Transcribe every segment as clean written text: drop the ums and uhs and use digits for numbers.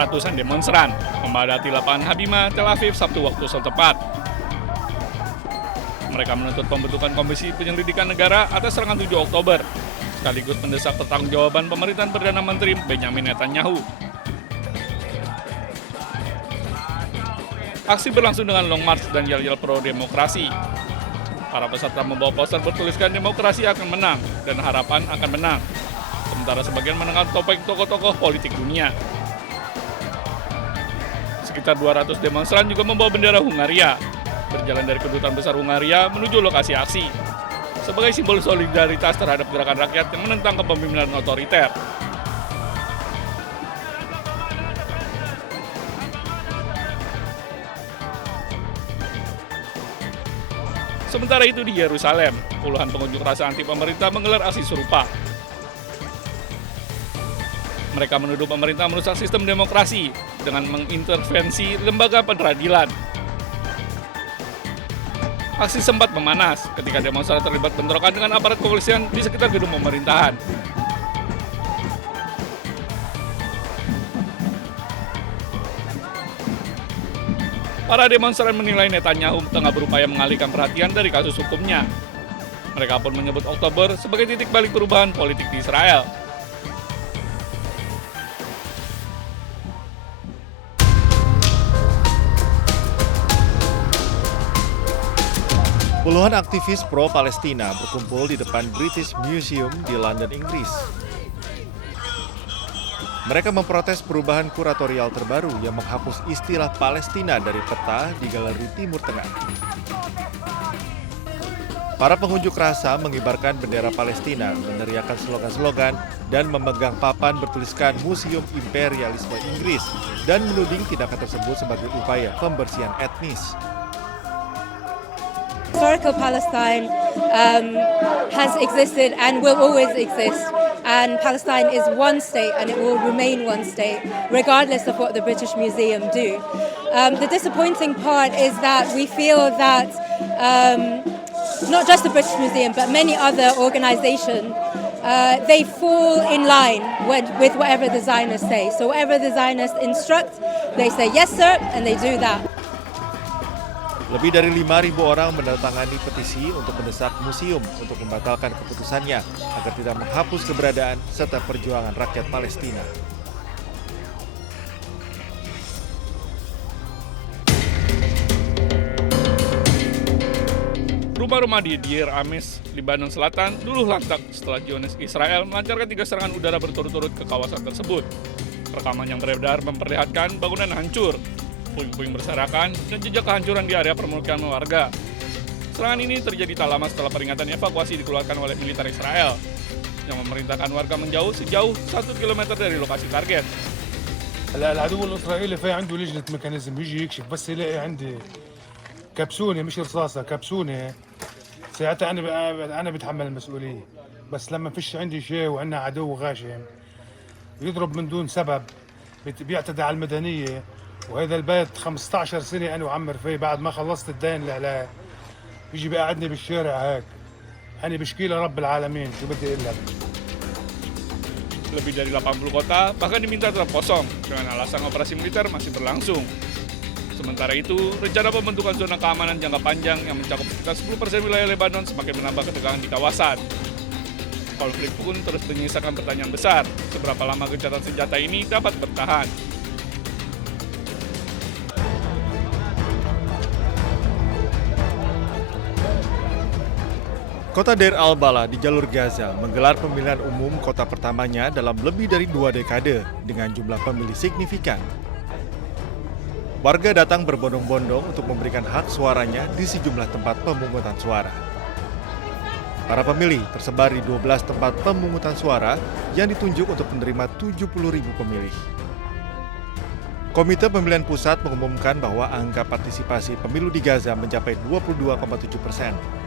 Ratusan demonstran memadati lapangan Habima, Tel Aviv, Sabtu waktu setempat. Mereka menuntut pembentukan Komisi Penyelidikan Negara atas serangan 7 Oktober, sekaligus mendesak pertanggungjawaban pemerintahan Perdana Menteri Benjamin Netanyahu. Aksi berlangsung dengan long march dan yel-yel pro-demokrasi. Para peserta membawa poster bertuliskan demokrasi akan menang dan harapan akan menang. Sementara sebagian menangkan topeng tokoh-tokoh politik dunia. Sekitar 200 demonstran juga membawa bendera Hungaria, berjalan dari kedutaan besar Hungaria menuju lokasi aksi, sebagai simbol solidaritas terhadap gerakan rakyat yang menentang kepemimpinan otoriter. Sementara itu di Yerusalem, puluhan pengunjuk rasa anti pemerintah menggelar aksi serupa. Mereka menuduh pemerintah merusak sistem demokrasi dengan mengintervensi lembaga peradilan. Aksi sempat memanas ketika demonstran terlibat bentrokan dengan aparat kepolisian di sekitar gedung pemerintahan. Para demonstran menilai Netanyahu tengah berupaya mengalihkan perhatian dari kasus hukumnya. Mereka pun menyebut Oktober sebagai titik balik perubahan politik di Israel. Puluhan aktivis pro-Palestina berkumpul di depan British Museum di London, Inggris. Mereka memprotes perubahan kuratorial terbaru yang menghapus istilah Palestina dari peta di Galeri Timur Tengah. Para pengunjuk rasa mengibarkan bendera Palestina, meneriakkan slogan-slogan, dan memegang papan bertuliskan Museum Imperialisme Inggris dan menuding tindakan tersebut sebagai upaya pembersihan etnis. Historical Palestine has existed and will always exist, and Palestine is one state and it will remain one state regardless of what the British Museum do. The disappointing part is that we feel that not just the British Museum but many other organisations they fall in line with whatever the Zionists say. So whatever the Zionists instruct, they say yes sir and they do that. Lebih dari 5.000 orang menandatangani petisi untuk mendesak museum untuk membatalkan keputusannya agar tidak menghapus keberadaan serta perjuangan rakyat Palestina. Rumah-rumah di Deir Amis, Lebanon Selatan, luluh lantak setelah Zionis Israel melancarkan 3 serangan udara berturut-turut ke kawasan tersebut. Rekaman yang beredar memperlihatkan bangunan hancur, puing-puing berserakan, dan jejak kehancuran di area permukiman warga. Serangan ini terjadi tak lama setelah peringatan evakuasi dikeluarkan oleh militer Israel, yang memerintahkan warga menjauh sejauh 1 km dari lokasi target. العدو الاسرائيلي في عنده لجنه ميكانيزم بيجي يكشف بس يلاقي عندي كبسونه مش رصاصه كبسونه ساعتها انا بتحمل المسؤوليه بس لما فيش عندي شيء وعندنا عدو غاشم يضرب من دون سبب بيعتدي على المدنيه وهذا البيت 15 سنه انا وعمر فيه بعد ما خلصت الدين اللي عليه بيجي بيقعدني بالشارع هيك انا بشكي لرب العالمين شو بدي اقول لك. Lebih dari 80 kota bahkan diminta tetap kosong dengan alasan operasi militer masih berlangsung. Sementara itu, rencana pembentukan zona keamanan jangka panjang yang mencakup sekitar 10% wilayah Lebanon semakin menambah ketegangan di kawasan. Konflik pun terus menyisakan pertanyaan besar, seberapa lama gencatan senjata ini dapat bertahan. Kota Deir al-Balah di jalur Gaza menggelar pemilihan umum kota pertamanya dalam lebih dari 2 dekade dengan jumlah pemilih signifikan. Warga datang berbondong-bondong untuk memberikan hak suaranya di sejumlah tempat pemungutan suara. Para pemilih tersebar di 12 tempat pemungutan suara yang ditunjuk untuk menerima 70.000 pemilih. Komite Pemilihan Pusat mengumumkan bahwa angka partisipasi pemilu di Gaza mencapai 22,7%.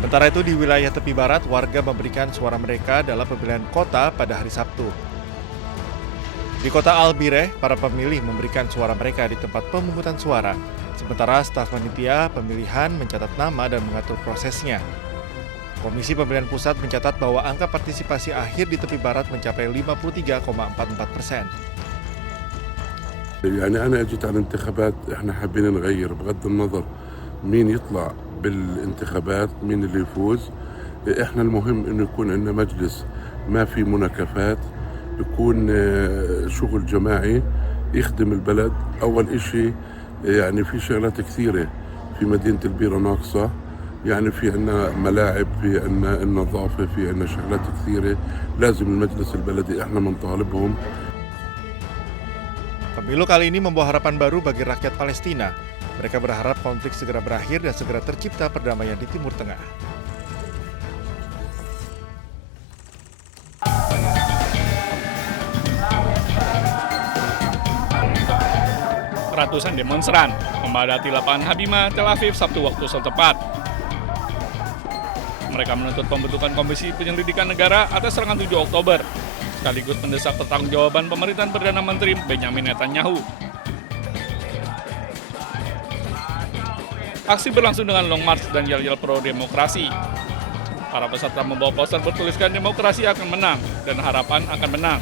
Sementara itu di wilayah tepi barat, warga memberikan suara mereka dalam pemilihan kota pada hari Sabtu. Di kota Al-Bireh, para pemilih memberikan suara mereka di tempat pemungutan suara. Sementara staf panitia pemilihan mencatat nama dan mengatur prosesnya. Komisi Pemilihan Pusat mencatat bahwa angka partisipasi akhir di tepi barat mencapai 53,44%. يعني أنا أجيت على الانتخابات إحنا حابين نغير بغض النظر مين يطلع بالانتخابات مين اللي يفوز إحنا المهم إنه يكون عندنا مجلس ما في مناكفات يكون شغل جماعي يخدم البلد أول إشي يعني في شغلات كثيرة في مدينة البيرة ناقصة يعني في عنا ملاعب في عنا النظافة في عنا شغلات كثيرة لازم المجلس البلدي إحنا بنطالبهم. Pemilu kali ini membawa harapan baru bagi rakyat Palestina. Mereka berharap konflik segera berakhir dan segera tercipta perdamaian di Timur Tengah. Ratusan demonstran memadati lapangan Habima, Tel Aviv, Sabtu waktu setempat. Mereka menuntut pembentukan Komisi Penyelidikan Negara atas serangan 7 Oktober, sekaligus mendesak pertanggungjawaban pemerintahan Perdana Menteri Benjamin Netanyahu. Aksi berlangsung dengan long march dan yel-yel pro-demokrasi. Para peserta membawa poster bertuliskan demokrasi akan menang dan harapan akan menang.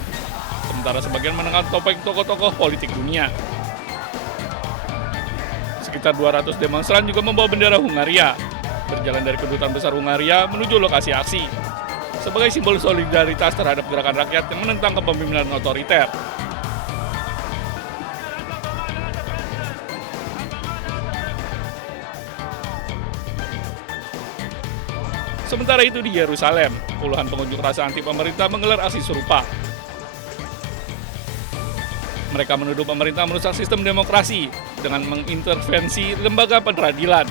Sementara sebagian menangkan topeng tokoh-tokoh politik dunia. Sekitar 200 demonstran juga membawa bendera Hungaria, berjalan dari Kedutaan Besar Hungaria menuju lokasi aksi, sebagai simbol solidaritas terhadap gerakan rakyat yang menentang kepemimpinan otoriter. Sementara itu di Yerusalem, puluhan pengunjuk rasa anti pemerintah menggelar aksi serupa. Mereka menuduh pemerintah merusak sistem demokrasi dengan mengintervensi lembaga peradilan.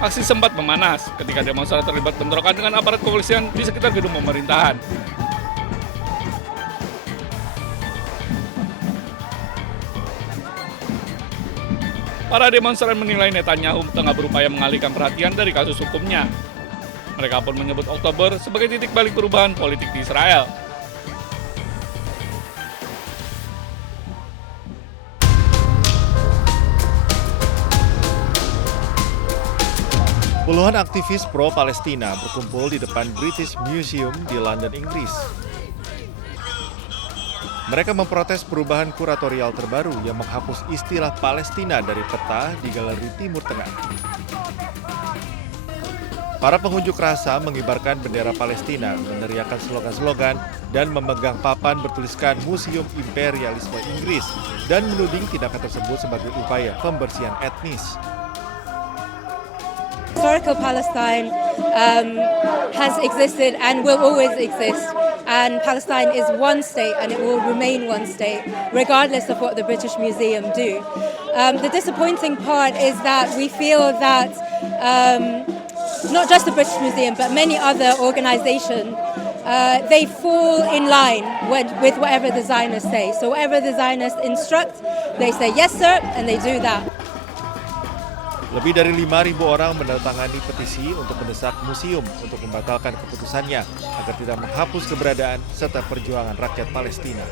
Aksi sempat memanas ketika demonstran terlibat bentrokan dengan aparat kepolisian di sekitar gedung pemerintahan. Para demonstran menilai Netanyahu tengah berupaya mengalihkan perhatian dari kasus hukumnya. Mereka pun menyebut Oktober sebagai titik balik perubahan politik di Israel. Puluhan aktivis pro-Palestina berkumpul di depan British Museum di London, Inggris. Mereka memprotes perubahan kuratorial terbaru yang menghapus istilah Palestina dari peta di Galeri Timur Tengah. Para pengunjuk rasa mengibarkan bendera Palestina, meneriakkan slogan-slogan, dan memegang papan bertuliskan Museum Imperialisme Inggris dan menuding tindakan tersebut sebagai upaya pembersihan etnis. Historical Palestine has existed and will always exist, and Palestine is one state and it will remain one state regardless of what the British Museum do. The disappointing part is that we feel that not just the British Museum but many other organisations they fall in line with whatever the Zionists say. So whatever the Zionists instruct, they say yes sir and they do that. Lebih dari 5.000 orang menandatangani petisi untuk mendesak museum untuk membatalkan keputusannya agar tidak menghapus keberadaan serta perjuangan rakyat Palestina.